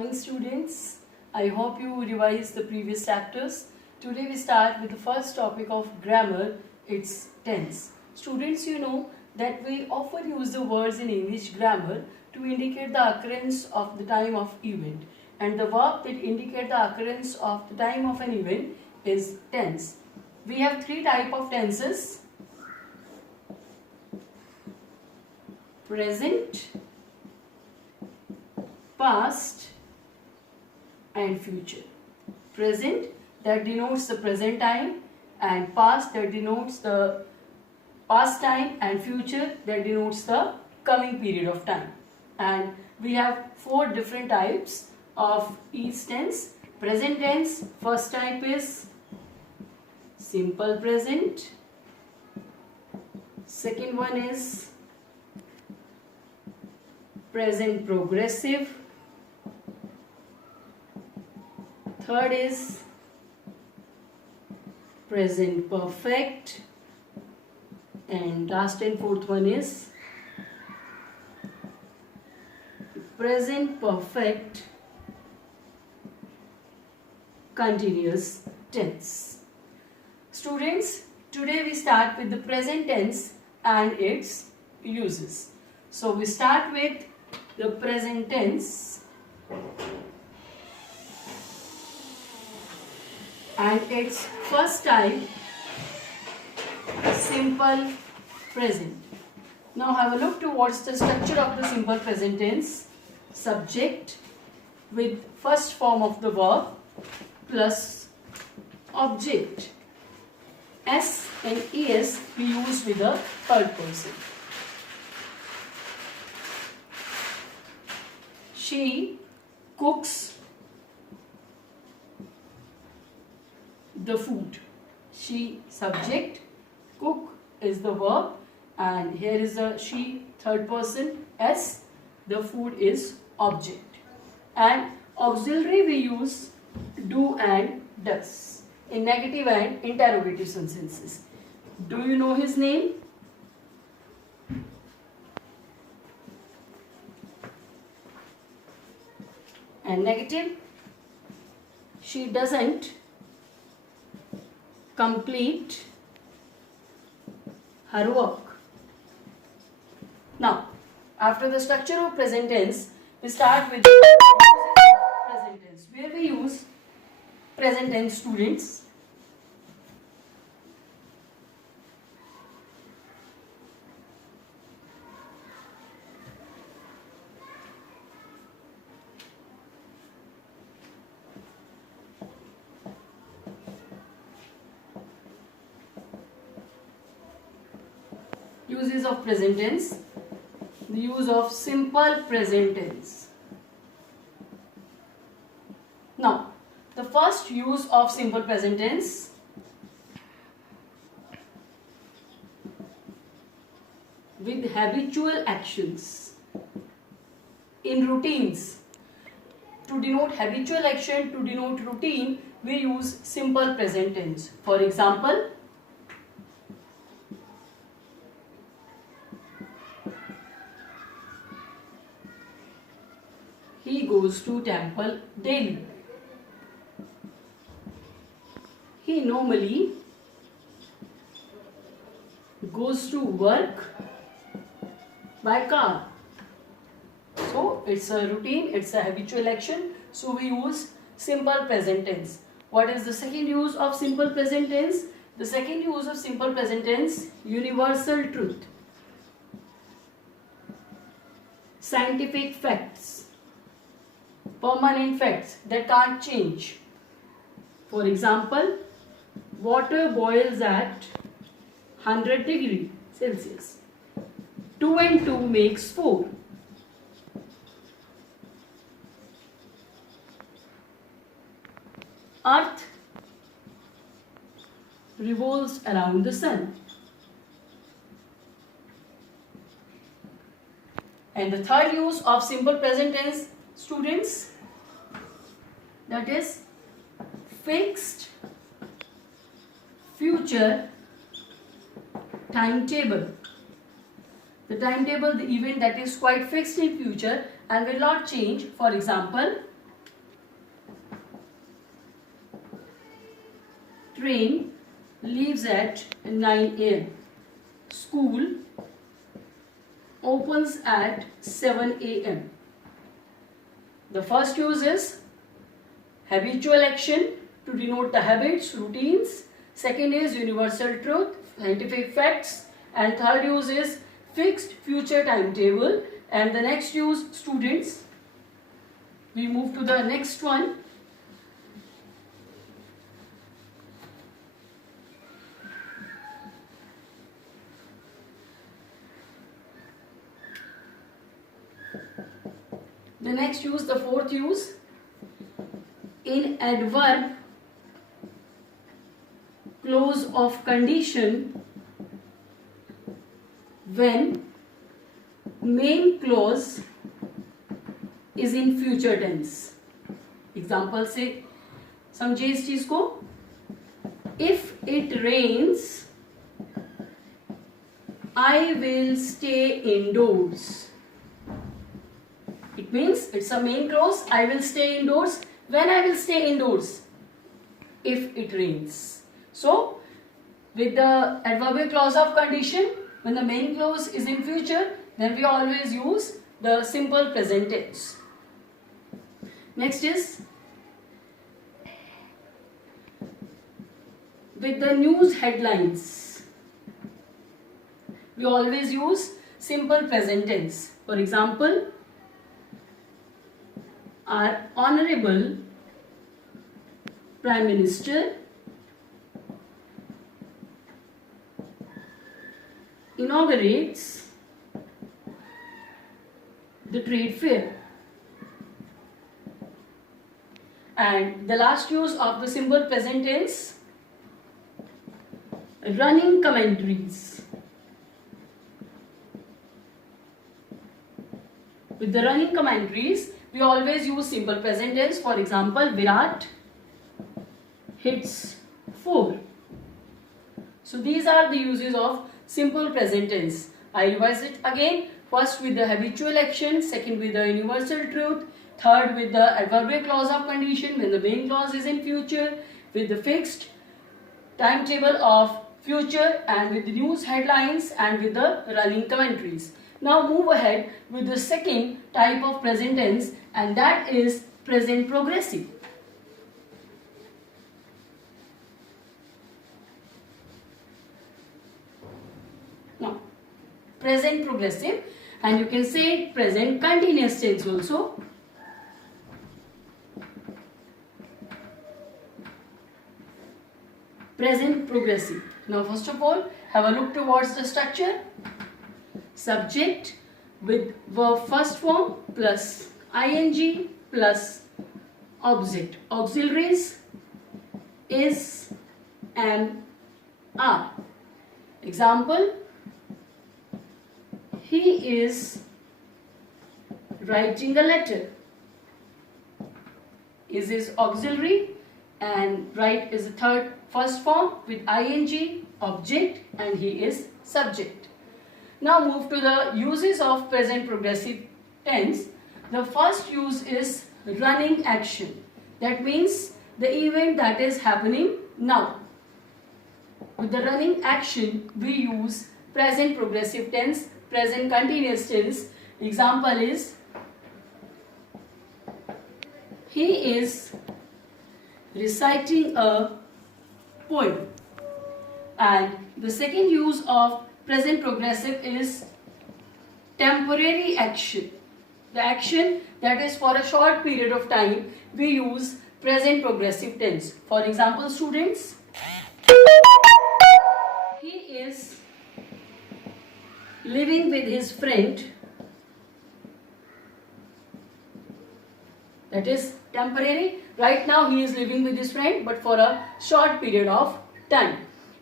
morning, students. I hope you revised the previous chapters. Today we start with the first topic of grammar, it's tense. Students, you know that we often use the words in English grammar to indicate the occurrence of the time of event, and the verb that indicate the occurrence of the time of an event is tense. We have three types of tenses: present, past and future. Present, that denotes the present time, and past, that denotes the past time, and future, that denotes the coming period of time. And we have four different types of each tense. Present tense, first type is simple present. Second one is present progressive. Third is present perfect, and last and fourth one is present perfect continuous tense. Students, today we start with the present tense and its uses. So we start with the present tense and its first type, simple present. Now have a look towards the structure of the simple present tense. Subject with first form of the verb plus object. S and es we use with the third person. She cooks the food. She subject, cook is the verb, and here is a she third person. S, the food is object. And auxiliary we use do and does in negative and interrogative sentences. Do you know his name? And negative, she doesn't complete her work. Now, after the structure of present tense, we start with present tense. Where we use present tense, students? Uses of present tense. The use of simple present tense. Now, the first use of simple present tense with habitual actions in routines. To denote habitual action, to denote routine, we use simple present tense. For example, he goes to temple daily. He normally goes to work by car. So it's a routine, it's a habitual action. So we use simple present tense. What is the second use of simple present tense? The second use of simple present tense, universal truth. Scientific facts. Permanent facts that can't change. For example, water boils at 100 degrees Celsius. 2 and 2 makes 4. Earth revolves around the sun. And the third use of simple present tense, students, that is fixed future timetable. The timetable, the event that is quite fixed in future and will not change. For example, train leaves at 9 a.m. School opens at 7 a.m. The first use is habitual action to denote the habits, routines. Second is universal truth, scientific facts. And third use is fixed future timetable. And the next use, students. We move to the next one. The next use, the fourth use, in adverb clause of condition when main clause is in future tense. Example से समझिए इस चीज को. If it rains, I will stay indoors. It means it's a main clause. I will stay indoors. When I will stay indoors? If it rains. So, with the adverbial clause of condition, when the main clause is in future, then we always use the simple present tense. Next is with the news headlines. We always use simple present tense. For example, our Honorable Prime Minister inaugurates the trade fair. And the last use of the simple present tense, running commentaries. With the running commentaries, we always use simple present tense. For example, Virat hits 4. So these are the uses of simple present tense. I revise it again. First with the habitual action, second with the universal truth, third with the adverbial clause of condition when the main clause is in future, with the fixed timetable of future, and with the news headlines, and with the running commentaries. Now move ahead with the second type of present tense, and that is present progressive. Now, present progressive, and you can say present continuous tense also. Present progressive. Now first of all, have a look towards the structure. Subject with verb first form plus ing plus object. Auxiliaries is and are. Example, he is writing a letter. Is auxiliary, and write is the third first form with ing, object, and he is subject. Now move to the uses of present progressive tense. The first use is running action. That means the event that is happening now. With the running action, we use present progressive tense, present continuous tense. Example is, he is reciting a poem. And the second use of present progressive is temporary action. The action that is for a short period of time, we use present progressive tense. For example, students, he is living with his friend. That is temporary. Right now he is living with his friend, but for a short period of time.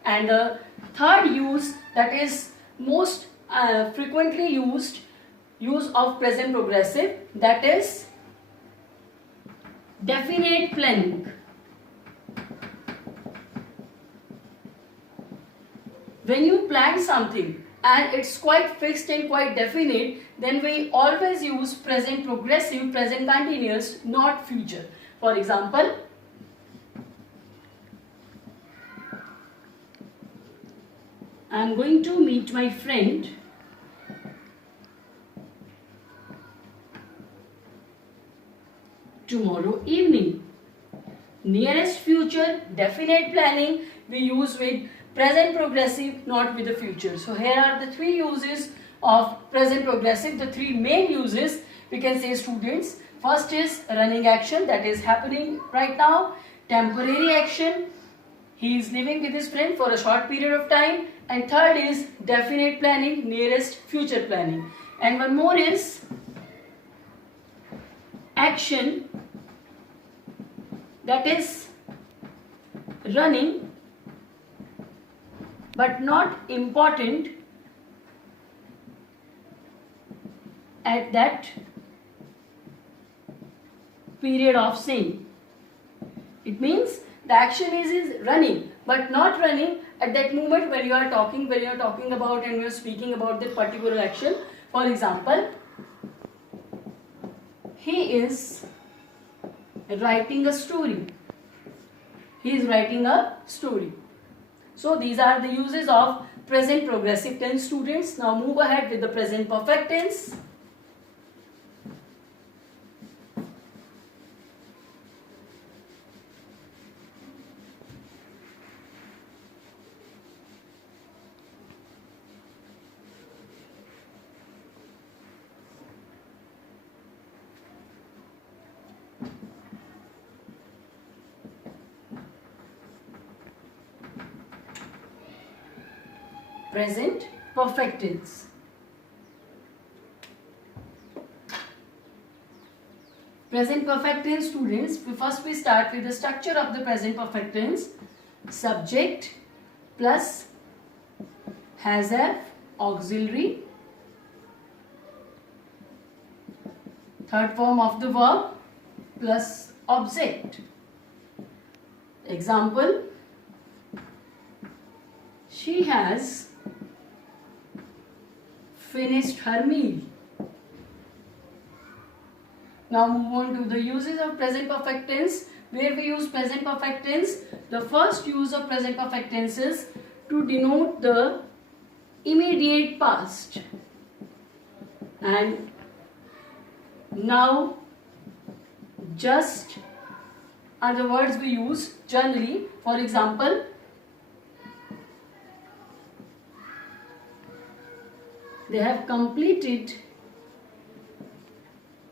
And the third use, that is most frequently used use of present progressive, that is definite planning. When you plan something and it's quite fixed and quite definite, then we always use present progressive, present continuous, not future. For example, I am going to meet my friend tomorrow evening. Nearest future, definite planning, we use with present progressive, not with the future. So here are the three uses of present progressive, the three main uses we can say, students. First is running action, that is happening right now. Temporary action, he is living with his friend for a short period of time. And third is definite planning, nearest future planning. And one more is action, that is running but not important at that period of same. It means the action is running but not running at that moment when you are talking about and you are speaking about the particular action. For example, he is writing a story. He is writing a story. So these are the uses of present progressive tense, students. Now move ahead with the present perfect tense. Present perfect tense. Present perfect tense, students, first we start with the structure of the present perfect tense. Subject plus has have auxiliary, third form of the verb plus object. Example, she has finished her meal. Now move on to the uses of present perfect tense. Where we use present perfect tense, the first use of present perfect tense is to denote the immediate past. And now, just are the words we use generally. For example, they have completed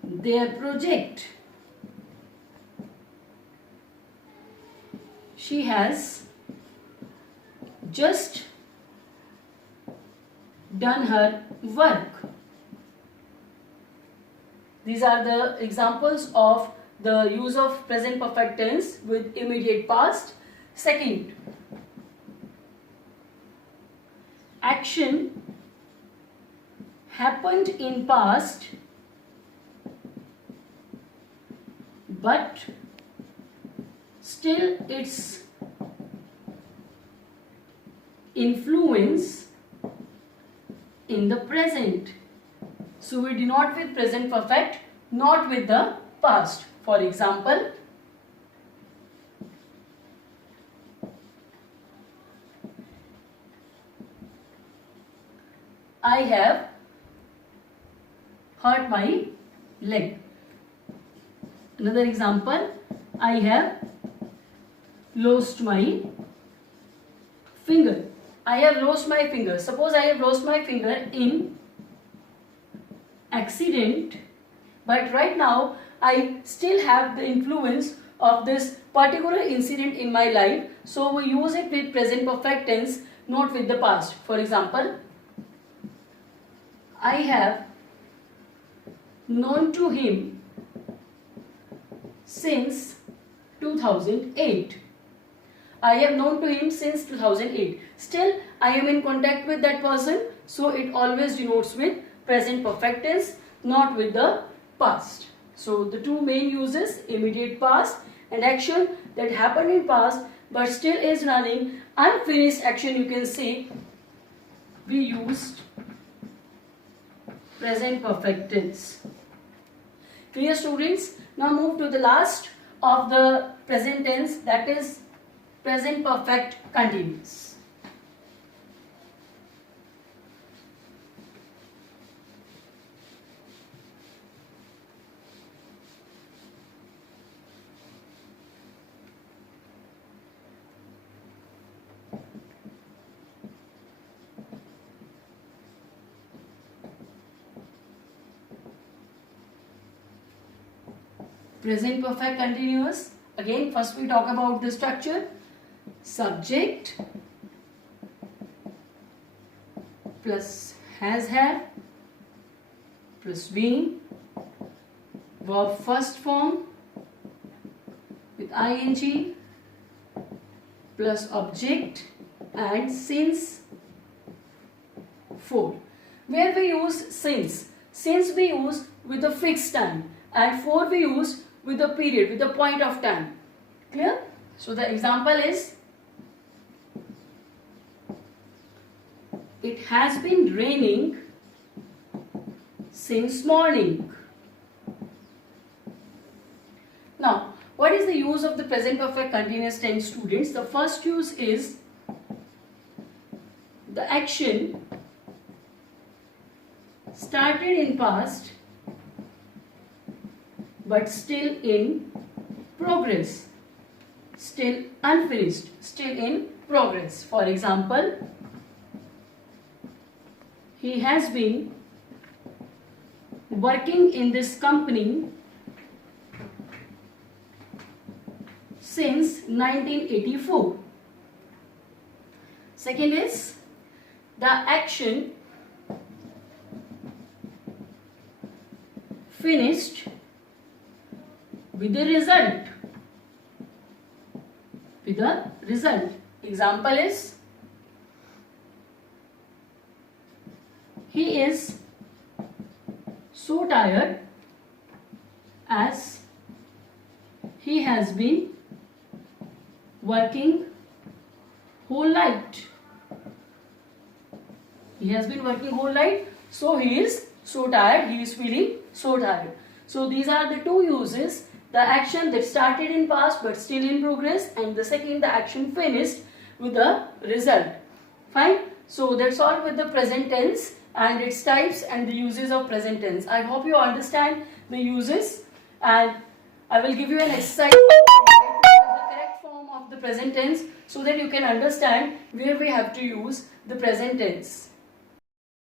their project. She has just done her work. These are the examples of the use of present perfect tense with immediate past. Second, action happened in past but still its influence in the present. So we denote with present perfect, not with the past. For example, I have hurt my leg. Another example, I have lost my finger. I have lost my finger. Suppose I have lost my finger in accident, but right now I still have the influence of this particular incident in my life. So we use it with present perfect tense, not with the past. For example, I have known to him since 2008. I have known to him since 2008. Still, I am in contact with that person, so it always denotes with present perfect tense, not with the past. So the two main uses, immediate past and action that happened in past but still is running, unfinished action, you can say, we used present perfect tense. Clear, students? Now move to the last of the present tense, that is present perfect continuous. present perfect continuous. Again, first we talk about the structure. Subject plus has had plus been, verb first form with ing plus object and since 4. Where we use since we use with a fixed time, and for we use with a period, with a point of time. Clear? So the example is, it has been raining since morning. Now, what is the use of the present perfect continuous tense, students? The first use is the action started in past but still in progress, still unfinished, still in progress. For example, he has been working in this company since 1984. Second is the action finished with the result. With the result. Example is, he is so tired as he has been working whole night. He has been working whole night, so he is so tired, he is feeling so tired. So these are the two uses: the action that started in past but still in progress, and the second, the action finished with the result. Fine. So that's all with the present tense and its types and the uses of present tense. I hope you understand the uses, and I will give you an exercise the correct form of the present tense so that you can understand where we have to use the present tense.